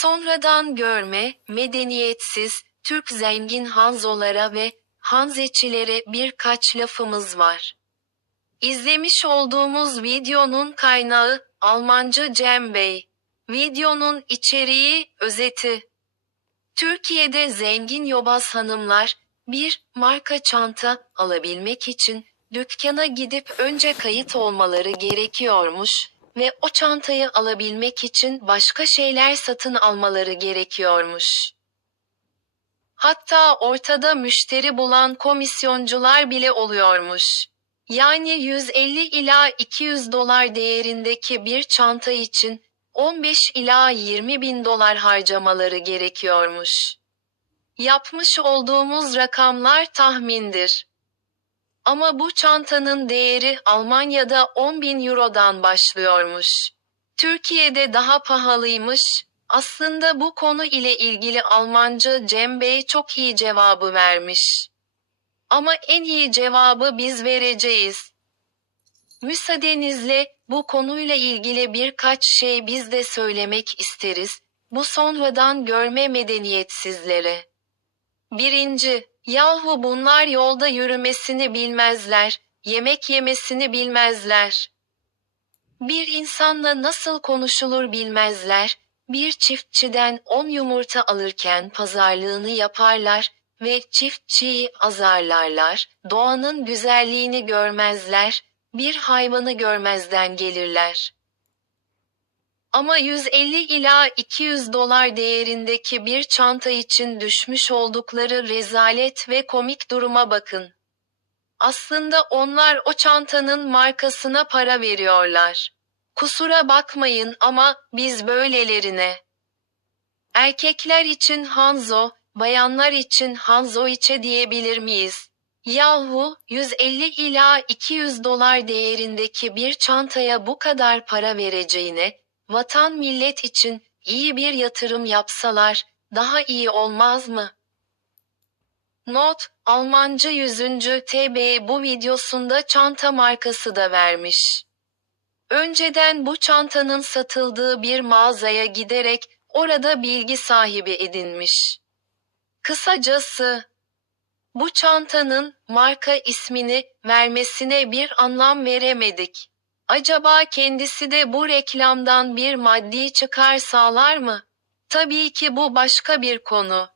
Sonradan görme, medeniyetsiz, Türk zengin Hanzolara ve Hanzecilere birkaç lafımız var. İzlemiş olduğumuz videonun kaynağı Almanca Cem Bey. Videonun içeriği, özeti. Türkiye'de zengin yobaz hanımlar, bir marka çanta alabilmek için dükkana gidip önce kayıt olmaları gerekiyormuş ve o çantayı alabilmek için başka şeyler satın almaları gerekiyormuş. Hatta ortada müşteri bulan komisyoncular bile oluyormuş. Yani 150 ila 200 dolar değerindeki bir çanta için 15 ila 20 bin dolar harcamaları gerekiyormuş. Yapmış olduğumuz rakamlar tahmindir. Ama bu çantanın değeri Almanya'da 10 bin eurodan başlıyormuş. Türkiye'de daha pahalıymış. Aslında bu konu ile ilgili Almanca Cem Bey çok iyi cevabı vermiş. Ama en iyi cevabı biz vereceğiz. Müsaadenizle bu konuyla ilgili birkaç şey biz de söylemek isteriz. Bu sonradan görme medeniyetsizlere. Birinci, yahu bunlar yolda yürümesini bilmezler, yemek yemesini bilmezler. Bir insanla nasıl konuşulur bilmezler, bir çiftçiden 10 yumurta alırken pazarlığını yaparlar ve çiftçiyi azarlarlar, doğanın güzelliğini görmezler, bir hayvanı görmezden gelirler. Ama 150 ila 200 dolar değerindeki bir çanta için düşmüş oldukları rezalet ve komik duruma bakın. Aslında onlar o çantanın markasına para veriyorlar. Kusura bakmayın ama biz böylelerine. Erkekler için Hanzo, bayanlar için Hanzo içe diyebilir miyiz? Yahu, 150 ila 200 dolar değerindeki bir çantaya bu kadar para vereceğine, vatan millet için iyi bir yatırım yapsalar, daha iyi olmaz mı? Not, Almanca 100. TB bu videosunda çanta markası da vermiş. Önceden bu çantanın satıldığı bir mağazaya giderek orada bilgi sahibi edinmiş. Kısacası, bu çantanın marka ismini vermesine bir anlam veremedik. Acaba kendisi de bu reklamdan bir maddi çıkar sağlar mı? Tabii ki bu başka bir konu.